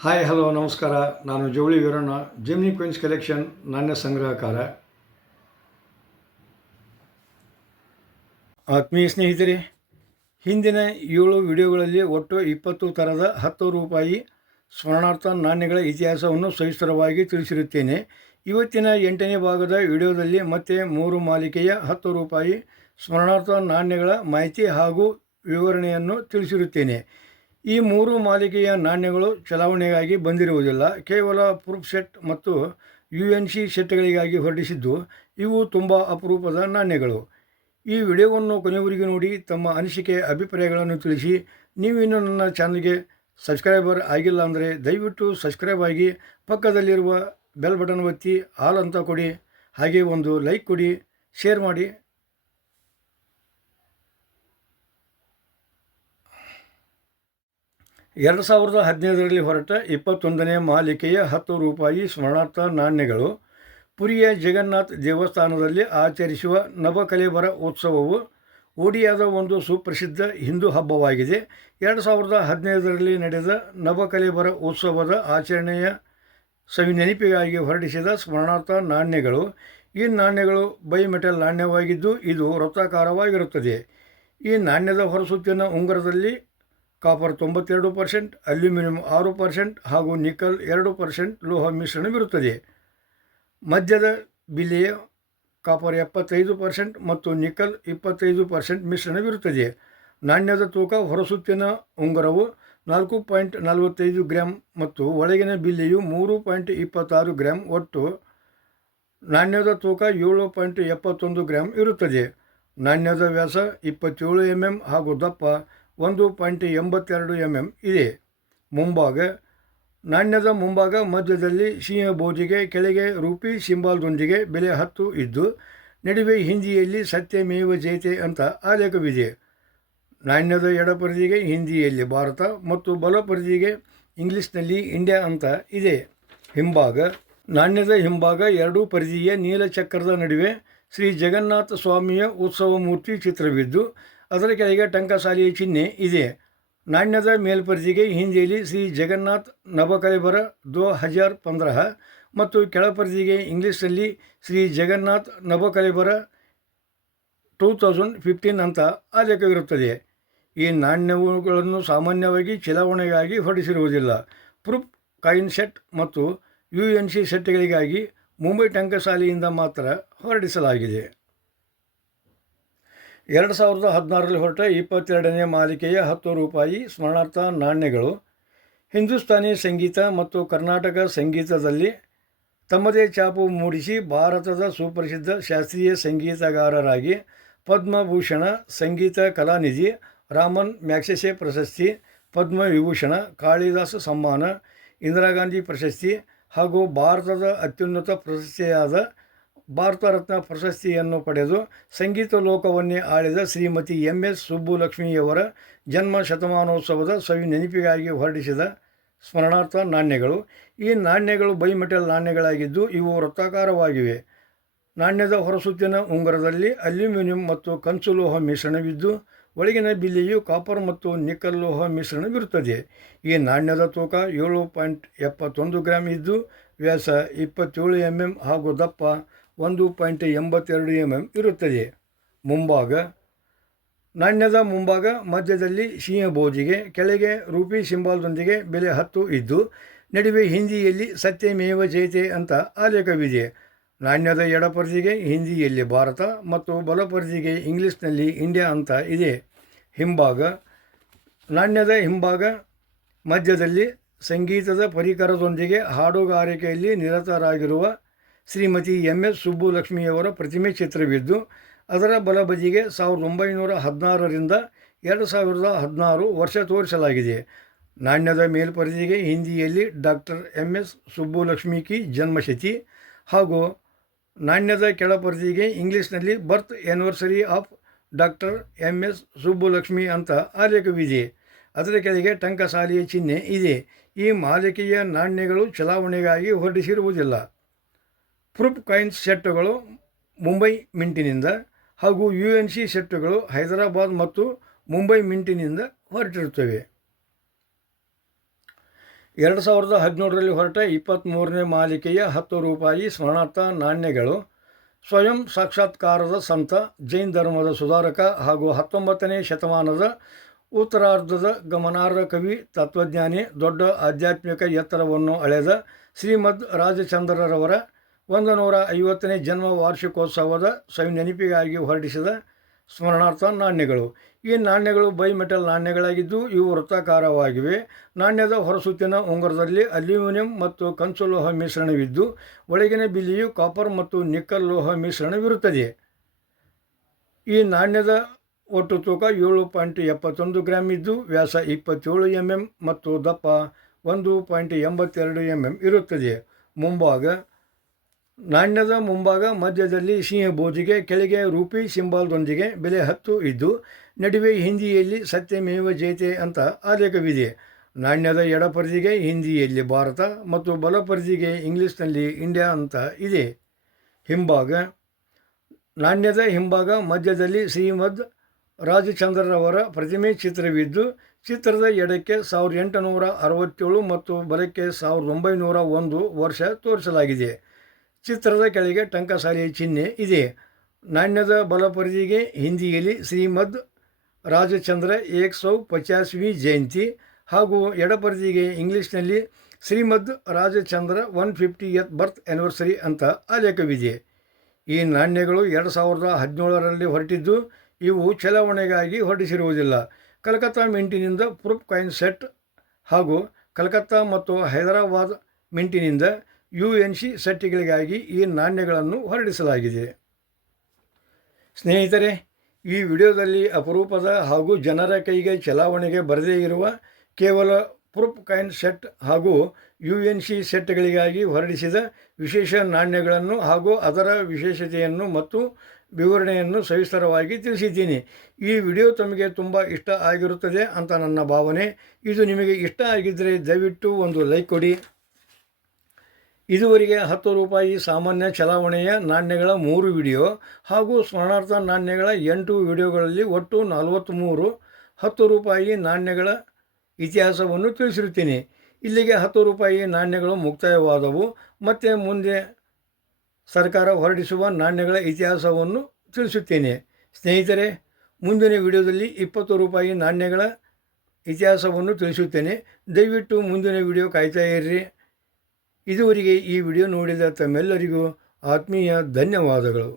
Hi hello ನಮಸ್ಕಾರ. ನಾನು ಜವಳಿ ವೀರಣ್ಣ, ಜಿಮ್ನಿ ಕ್ವೀನ್ಸ್ ಕಲೆಕ್ಷನ್ ನಾಣ್ಯ ಸಂಗ್ರಹಕಾರ. ಆತ್ಮೀಯ ಸ್ನೇಹಿತರೆ, ಹಿಂದಿನ 7 ವಿಡಿಯೋಗಳಲ್ಲಿ ಒಟ್ಟು 20 ಥರದ 10 ರೂಪಾಯಿ ಸ್ಮರಣಾರ್ಥ ನಾಣ್ಯಗಳ ಇತಿಹಾಸವನ್ನು ಸವಿಸ್ತರವಾಗಿ ತಿಳಿಸಿರುತ್ತೇನೆ. ಇವತ್ತಿನ 8ನೇ ಭಾಗದ ವಿಡಿಯೋದಲ್ಲಿ ಮತ್ತೆ 3 ಮಾಲಿಕೆಯ 10 ರೂಪಾಯಿ ಸ್ಮರಣಾರ್ಥ ನಾಣ್ಯಗಳ ಮಾಹಿತಿ ಹಾಗೂ ವಿವರಣೆಯನ್ನು ತಿಳಿಸಿರುತ್ತೇನೆ. ಈ 3 ಮಾಲಿಕೆಯ ನಾಣ್ಯಗಳು ಚಲಾವಣೆಗಾಗಿ ಬಂದಿರುವುದಿಲ್ಲ, ಕೇವಲ ಪ್ರೂಫ್ ಸೆಟ್ ಮತ್ತು UNC ಸೆಟ್ಗಳಿಗಾಗಿ ಹೊರಡಿಸಿದ್ದು. ಇವು ತುಂಬ ಅಪರೂಪದ ನಾಣ್ಯಗಳು. ಈ ವಿಡಿಯೋವನ್ನು ಕೊನೆಯವರೆಗೂ ನೋಡಿ ತಮ್ಮ ಅನಿಸಿಕೆ ಅಭಿಪ್ರಾಯಗಳನ್ನು ತಿಳಿಸಿ. ನೀವಿನ್ನೂ ನನ್ನ ಚಾನಲ್ಗೆ ಸಬ್ಸ್ಕ್ರೈಬರ್ ಆಗಿಲ್ಲ ಅಂದರೆ ದಯವಿಟ್ಟು ಸಬ್ಸ್ಕ್ರೈಬ್ ಆಗಿ, ಪಕ್ಕದಲ್ಲಿರುವ ಬೆಲ್ ಬಟನ್ ಒತ್ತಿ ಆಲ್ ಅಂತ ಕೊಡಿ. ಹಾಗೆ ಒಂದು ಲೈಕ್ ಕೊಡಿ, ಶೇರ್ ಮಾಡಿ. 2015ರಲ್ಲಿ ಹೊರಟ 21ನೇ ಮಾಲಿಕೆಯ 10 ರೂಪಾಯಿ ಸ್ಮರಣಾರ್ಥ ನಾಣ್ಯಗಳು. ಪುರಿಯ ಜಗನ್ನಾಥ್ ದೇವಸ್ಥಾನದಲ್ಲಿ ಆಚರಿಸುವ ನವಕಲೇಬರ ಉತ್ಸವವು ಒಡಿಯಾದ ಒಂದು ಸುಪ್ರಸಿದ್ಧ ಹಿಂದೂ ಹಬ್ಬವಾಗಿದೆ. 2015ರಲ್ಲಿ ನಡೆದ ನವಕಲೇಬರ ಉತ್ಸವದ ಆಚರಣೆಯ ನೆನಪಿಗಾಗಿ ಹೊರಡಿಸಿದ ಸ್ಮರಣಾರ್ಥ ನಾಣ್ಯಗಳು. ಈ ನಾಣ್ಯಗಳು ಬೈ ಮೆಟಲ್ ನಾಣ್ಯವಾಗಿದ್ದು ಇದು ವೃತ್ತಾಕಾರವಾಗಿರುತ್ತದೆ. ಈ ನಾಣ್ಯದ ಹೊರಸುತ್ತಿನ ಉಂಗುರದಲ್ಲಿ ಕಾಪರ್ 92%, ಅಲ್ಯೂಮಿನಿಯಂ 6% ಹಾಗೂ ನಿಕಲ್ 2% ಲೋಹ ಮಿಶ್ರಣವಿರುತ್ತದೆ. ಮಧ್ಯದ ಬಿಲ್ಲೆಯ ಕಾಪರ್ 75% ಮತ್ತು ನಿಕಲ್ 25% ಮಿಶ್ರಣವಿರುತ್ತದೆ. ನಾಣ್ಯದ ತೂಕ: ಹೊರಸುತ್ತಿನ ಉಂಗುರವು 4.45 ಗ್ರಾಂ ಮತ್ತು ಒಳಗಿನ ಬಿಲ್ಲೆಯು 3.26 ಗ್ರಾಂ. ಒಟ್ಟು ನಾಣ್ಯದ ತೂಕ 7.71 ಗ್ರಾಂ ಇರುತ್ತದೆ. ನಾಣ್ಯದ ವ್ಯಾಸ 27 mm ಹಾಗೂ ದಪ್ಪ 1.82 mm ಇದೆ. ಮುಂಭಾಗ: ನಾಣ್ಯದ ಮುಂಭಾಗ ಮಧ್ಯದಲ್ಲಿ ಸಿಂಹಬೋಜಿಗೆ, ಕೆಳಗೆ ರೂಪಿ ಸಿಂಬಾಲ್ದೊಂದಿಗೆ ಬೆಲೆ 10 ಇದ್ದು, ನಡುವೆ ಹಿಂದಿಯಲ್ಲಿ ಸತ್ಯಮೇವ ಜಯತೆ ಅಂತ ಆಲೇಖವಿದೆ. ನಾಣ್ಯದ ಎಡಪರಿದಿಗೆ ಹಿಂದಿಯಲ್ಲಿ ಭಾರತ ಮತ್ತು ಬಲಪರಿದಿಗೆ ಇಂಗ್ಲಿಷ್ನಲ್ಲಿ ಇಂಡಿಯಾ ಅಂತ ಇದೆ. ಹಿಂಭಾಗ: ನಾಣ್ಯದ ಹಿಂಭಾಗ ಎರಡೂ ಪರಿಧಿಯ ನೀಲಚಕ್ರದ ನಡುವೆ ಶ್ರೀ ಜಗನ್ನಾಥ ಸ್ವಾಮಿಯ ಉತ್ಸವ ಮೂರ್ತಿ ಚಿತ್ರವಿದ್ದು, ಅದರ ಕೆಳಗೆ ಟಂಕಸಾಲಿಯ ಚಿಹ್ನೆ ಇದೆ. ನಾಣ್ಯದ ಮೇಲ್ಪರಿದಿಗೆ ಹಿಂದಿಯಲ್ಲಿ ಶ್ರೀ ಜಗನ್ನಾಥ್ ನವಕಲೇಬರ 2015 ಮತ್ತು ಕೆಳಪರಿದಿಗೆ ಇಂಗ್ಲಿಷ್ನಲ್ಲಿ ಶ್ರೀ ಜಗನ್ನಾಥ್ ನವಕಲೇಬರ 2015 ಅಂತ ಆಲೇಖವಿರುತ್ತದೆ. ಈ ನಾಣ್ಯಗಳನ್ನು ಸಾಮಾನ್ಯವಾಗಿ ಚಲಾವಣೆಗಾಗಿ ಹೊರಡಿಸಿರುವುದಿಲ್ಲ. ಪ್ರೂಫ್ ಕಾಯಿನ್ ಸೆಟ್ ಮತ್ತು UNC ಸೆಟ್ಗಳಿಗಾಗಿ ಮುಂಬೈ ಟಂಕಸಾಲಿಯಿಂದ ಮಾತ್ರ ಹೊರಡಿಸಲಾಗಿದೆ. 2016ರಲ್ಲಿ ಹೊರಟ 22ನೇ ಮಾಲಿಕೆಯ 10 ರೂಪಾಯಿ ಸ್ಮರಣಾರ್ಥ ನಾಣ್ಯಗಳು. ಹಿಂದೂಸ್ತಾನಿ ಸಂಗೀತ ಮತ್ತು ಕರ್ನಾಟಕ ಸಂಗೀತದಲ್ಲಿ ತಮ್ಮದೇ ಛಾಪು ಮೂಡಿಸಿ ಭಾರತದ ಸುಪ್ರಸಿದ್ಧ ಶಾಸ್ತ್ರೀಯ ಸಂಗೀತಗಾರರಾಗಿ ಪದ್ಮಭೂಷಣ, ಸಂಗೀತ ಕಲಾನಿಧಿ, ರಾಮನ್ ಮ್ಯಾಗ್ಸೆಸೆ ಪ್ರಶಸ್ತಿ, ಪದ್ಮವಿಭೂಷಣ, ಕಾಳಿದಾಸ ಸಮ್ಮಾನ, ಇಂದಿರಾ ಗಾಂಧಿ ಪ್ರಶಸ್ತಿ ಹಾಗೂ ಭಾರತದ ಅತ್ಯುನ್ನತ ಪ್ರಶಸ್ತಿಯಾದ ಭಾರತ ರತ್ನ ಪ್ರಶಸ್ತಿಯನ್ನು ಪಡೆದು ಸಂಗೀತ ಲೋಕವನ್ನೇ ಆಳಿದ ಶ್ರೀಮತಿ MS ಸುಬ್ಬುಲಕ್ಷ್ಮಿಯವರ ಜನ್ಮ ಶತಮಾನೋತ್ಸವದ ನೆನಪಿಗಾಗಿ ಹೊರಡಿಸಿದ ಸ್ಮರಣಾರ್ಥ ನಾಣ್ಯಗಳು. ಈ ನಾಣ್ಯಗಳು ಬೈ ಮೆಟಲ್ ನಾಣ್ಯಗಳಾಗಿದ್ದು ಇವು ವೃತ್ತಾಕಾರವಾಗಿವೆ. ನಾಣ್ಯದ ಹೊರಸುತ್ತಿನ ಉಂಗುರದಲ್ಲಿ ಅಲ್ಯೂಮಿನಿಯಂ ಮತ್ತು ಕಂಚು ಲೋಹ ಮಿಶ್ರಣವಿದ್ದು, ಒಳಗಿನ ಬಿಲ್ಲೆಯು ಕಾಪರ್ ಮತ್ತು ನಿಕಲ್ ಲೋಹ ಮಿಶ್ರಣವಿರುತ್ತದೆ. ಈ ನಾಣ್ಯದ ತೂಕ 7.71 ಗ್ರಾಂ ಇದ್ದು, ವ್ಯಾಸ 27 mm ಹಾಗೂ ದಪ್ಪ 1.82 mm ಇರುತ್ತದೆ. ಮುಂಭಾಗ: ನಾಣ್ಯದ ಮುಂಭಾಗ ಮಧ್ಯದಲ್ಲಿ ಸಿಂಹಬೋಜಿಗೆ, ಕೆಳಗೆ ರೂಪಿ ಸಿಂಬಾಲ್ದೊಂದಿಗೆ ಬೆಲೆ 10 ಇದ್ದು, ನಡುವೆ ಹಿಂದಿಯಲ್ಲಿ ಸತ್ಯಮೇವ ಜಯತೆ ಅಂತ ಆಲೇಖವಿದೆ. ನಾಣ್ಯದ ಎಡಪರಿದಿಗೆ ಹಿಂದಿಯಲ್ಲಿ ಭಾರತ ಮತ್ತು ಬಲಪರಿದಿಗೆ ಇಂಗ್ಲಿಷ್ನಲ್ಲಿ ಇಂಡಿಯಾ ಅಂತ ಇದೆ. ಹಿಂಭಾಗ: ನಾಣ್ಯದ ಹಿಂಭಾಗ ಮಧ್ಯದಲ್ಲಿ ಸಂಗೀತದ ಪರಿಕರದೊಂದಿಗೆ ಹಾಡುಗಾರಿಕೆಯಲ್ಲಿ ನಿರತರಾಗಿರುವ ಶ್ರೀಮತಿ MS ಸುಬ್ಬುಲಕ್ಷ್ಮಿಯವರ ಪ್ರತಿಮೆ ಚಿತ್ರವಿದ್ದು, ಅದರ ಬಲಬದಿಗೆ 1916ರಿಂದ 2016 ವರ್ಷ ತೋರಿಸಲಾಗಿದೆ. ನಾಣ್ಯದ ಮೇಲ್ಪರಿದಿಗೆ ಹಿಂದಿಯಲ್ಲಿ ಡಾಕ್ಟರ್ MS ಸುಬ್ಬುಲಕ್ಷ್ಮಿ ಕಿ ಜನ್ಮಶತಿ ಹಾಗೂ ನಾಣ್ಯದ ಕೆಳಪರಿದಿಗೆ ಇಂಗ್ಲಿಷ್ನಲ್ಲಿ birth anniversary of doctor MS Subbulakshmi ಅಂತ ಆಲೇಖವಿದೆ. ಅದರ ಕೆಳಗೆ ಟಂಕಸಾಲಿಯ ಚಿಹ್ನೆ ಇದೆ. ಈ ಮಾಲಿಕೆಯ ನಾಣ್ಯಗಳು ಚಲಾವಣೆಗಾಗಿ ಹೊರಡಿಸಿರುವುದಿಲ್ಲ. ಪ್ರೂಫ್ ಕಾಯಿನ್ ಸೆಟ್ಟುಗಳು ಮುಂಬೈ ಮಿಂಟಿನಿಂದ ಹಾಗೂ UNC ಸೆಟ್ಟುಗಳು ಹೈದರಾಬಾದ್ ಮತ್ತು ಮುಂಬೈ ಮಿಂಟಿನಿಂದ ಹೊರಟಿರುತ್ತವೆ. 2017ರಲ್ಲಿ ಹೊರಟ 23ನೇ ಮಾಲಿಕೆಯ 10 ರೂಪಾಯಿ ಸ್ಮರಣಾರ್ಥ ನಾಣ್ಯಗಳು ಸ್ವಯಂ ಸಾಕ್ಷಾತ್ಕಾರದ ಸಂತ, ಜೈನ್ ಧರ್ಮದ ಸುಧಾರಕ ಹಾಗೂ 19ನೇ ಶತಮಾನದ ಉತ್ತರಾರ್ಧದ ಗಮನಾರ್ಹ ಕವಿ, ತತ್ವಜ್ಞಾನಿ, ದೊಡ್ಡ ಆಧ್ಯಾತ್ಮಿಕ ಎತ್ತರವನ್ನು ಅಳೆದ ಶ್ರೀಮದ್ ರಾಜಚಂದ್ರರವರ 150ನೇ ಜನ್ಮ ವಾರ್ಷಿಕೋತ್ಸವದ ನೆನಪಿಗಾಗಿ ಹೊರಡಿಸಿದ ಸ್ಮರಣಾರ್ಥ ನಾಣ್ಯಗಳು. ಈ ನಾಣ್ಯಗಳು ಬೈಮೆಟಲ್ ನಾಣ್ಯಗಳಾಗಿದ್ದು ಇವು ವೃತ್ತಾಕಾರವಾಗಿವೆ. ನಾಣ್ಯದ ಹೊರಸುತ್ತಿನ ಉಂಗುರದಲ್ಲಿ ಅಲ್ಯೂಮಿನಿಯಂ ಮತ್ತು ಕಂಚು ಲೋಹ ಮಿಶ್ರಣವಿದ್ದು ಒಳಗಿನ ಬಿಲ್ಲಿಯು ಕಾಪರ್ ಮತ್ತು ನಿಕ್ಕಲ್ ಲೋಹ ಮಿಶ್ರಣವಿರುತ್ತದೆ. ಈ ನಾಣ್ಯದ ಒಟ್ಟು ತೂಕ 7.71 ಗ್ರಾಮ್ ಇದ್ದು ವ್ಯಾಸ 27 mm ಮತ್ತು ದಪ್ಪ 1.82 mm ಇರುತ್ತದೆ. ನಾಣ್ಯದ ಮುಂಭಾಗ ಮಧ್ಯದಲ್ಲಿ ಸಿಂಹಬೋಧಿಗೆ, ಕೆಳಗೆ ರೂಪಿ ಸಿಂಬಾಲ್ದೊಂದಿಗೆ ಬೆಲೆ 10 ಇದ್ದು ನಡುವೆ ಹಿಂದಿಯಲ್ಲಿ ಸತ್ಯಮೇವ ಜಯತೆ ಅಂತ ಆಲೇಖವಿದೆ. ನಾಣ್ಯದ ಎಡಪರಿದಿಗೆ ಹಿಂದಿಯಲ್ಲಿ ಭಾರತ ಮತ್ತು ಬಲಪರಿದಿಗೆ ಇಂಗ್ಲಿಷ್ನಲ್ಲಿ ಇಂಡಿಯಾ ಅಂತ ಇದೆ. ನಾಣ್ಯದ ಹಿಂಭಾಗ ಮಧ್ಯದಲ್ಲಿ ಶ್ರೀಮದ್ ರಾಜಚಂದ್ರರವರ ಪ್ರತಿಮೆ ಚಿತ್ರವಿದ್ದು ಚಿತ್ರದ ಎಡಕ್ಕೆ 1867 ಮತ್ತು ಬಲಕ್ಕೆ 1901 ವರ್ಷ ತೋರಿಸಲಾಗಿದೆ. ಚಿತ್ರದ ಕೆಳಗೆ ಟಂಕಸಾಲೆಯ ಚಿಹ್ನೆ ಇದೆ. ನಾಣ್ಯದ ಬಲಪರಿದಿಗೆ ಹಿಂದಿಯಲ್ಲಿ ಶ್ರೀಮದ್ ರಾಜಚಂದ್ರ 150वीं ಜಯಂತಿ ಹಾಗೂ ಎಡಪರಿದಿಗೆ ಇಂಗ್ಲಿಷ್ನಲ್ಲಿ ಶ್ರೀಮದ್ ರಾಜಚಂದ್ರ 150th ಬರ್ತ್ ಆ್ಯನಿವರ್ಸರಿ ಅಂತ ಆಲೇಖವಿದೆ. ಈ ನಾಣ್ಯಗಳು 2017ರಲ್ಲಿ ಹೊರಟಿದ್ದು ಇವು ಚಲಾವಣೆಗಾಗಿ ಹೊರಡಿಸಿರುವುದಿಲ್ಲ. ಕಲ್ಕತ್ತಾ ಮಿಂಟಿನಿಂದ ಪ್ರೂಫ್ ಕಾಯಿನ್ ಸೆಟ್ ಹಾಗೂ ಕಲ್ಕತ್ತಾ ಮತ್ತು ಹೈದರಾಬಾದ್ ಮಿಂಟಿನಿಂದ UNC ಸೆಟ್ಗಳಿಗಾಗಿ ಈ ನಾಣ್ಯಗಳನ್ನು ಹೊರಡಿಸಲಾಗಿದೆ. ಸ್ನೇಹಿತರೆ, ಈ ವಿಡಿಯೋದಲ್ಲಿ ಅಪರೂಪದ ಹಾಗೂ ಜನರ ಕೈಗೆ ಚಲಾವಣೆಗೆ ಬರದೇ ಇರುವ ಕೇವಲ ಪ್ರೂಫ್ ಕಾಯಿನ್ ಸೆಟ್ ಹಾಗೂ UNC ಸೆಟ್ಗಳಿಗಾಗಿ ಹೊರಡಿಸಿದ ವಿಶೇಷ ನಾಣ್ಯಗಳನ್ನು ಹಾಗೂ ಅದರ ವಿಶೇಷತೆಯನ್ನು ಮತ್ತು ವಿವರಣೆಯನ್ನು ಸವಿಸ್ತರವಾಗಿ ತಿಳಿಸಿದ್ದೀನಿ. ಈ ವಿಡಿಯೋ ತಮಗೆ ತುಂಬ ಇಷ್ಟ ಆಗಿರುತ್ತದೆ ಅಂತ ನನ್ನ ಭಾವನೆ. ಇದು ನಿಮಗೆ ಇಷ್ಟ ಆಗಿದ್ದರೆ ದಯವಿಟ್ಟು ಒಂದು ಲೈಕ್ ಕೊಡಿ. ಇದುವರೆಗೆ 10 ರೂಪಾಯಿ ಸಾಮಾನ್ಯ ಚಲಾವಣೆಯ ನಾಣ್ಯಗಳ 3 ವಿಡಿಯೋ ಹಾಗೂ ಸ್ಮರಣಾರ್ಥ ನಾಣ್ಯಗಳ 8 ವಿಡಿಯೋಗಳಲ್ಲಿ ಒಟ್ಟು 43 10 ರೂಪಾಯಿ ನಾಣ್ಯಗಳ ಇತಿಹಾಸವನ್ನು ತಿಳಿಸಿರುತ್ತೇನೆ. ಇಲ್ಲಿಗೆ 10 ರೂಪಾಯಿ ನಾಣ್ಯಗಳು ಮುಕ್ತಾಯವಾದವು. ಮತ್ತು ಮುಂದೆ ಸರ್ಕಾರ ಹೊರಡಿಸುವ ನಾಣ್ಯಗಳ ಇತಿಹಾಸವನ್ನು ತಿಳಿಸುತ್ತೇನೆ. ಸ್ನೇಹಿತರೆ, ಮುಂದಿನ ವಿಡಿಯೋದಲ್ಲಿ 20 ರೂಪಾಯಿ ನಾಣ್ಯಗಳ ಇತಿಹಾಸವನ್ನು ತಿಳಿಸುತ್ತೇನೆ. ದಯವಿಟ್ಟು ಮುಂದಿನ ವಿಡಿಯೋ ಕಾಯ್ತಾ ಇರ್ರಿ. ಇದುವರೆಗೆ ಈ ವಿಡಿಯೋ ನೋಡಿದ ತಮ್ಮೆಲ್ಲರಿಗೂ ಆತ್ಮೀಯ ಧನ್ಯವಾದಗಳು.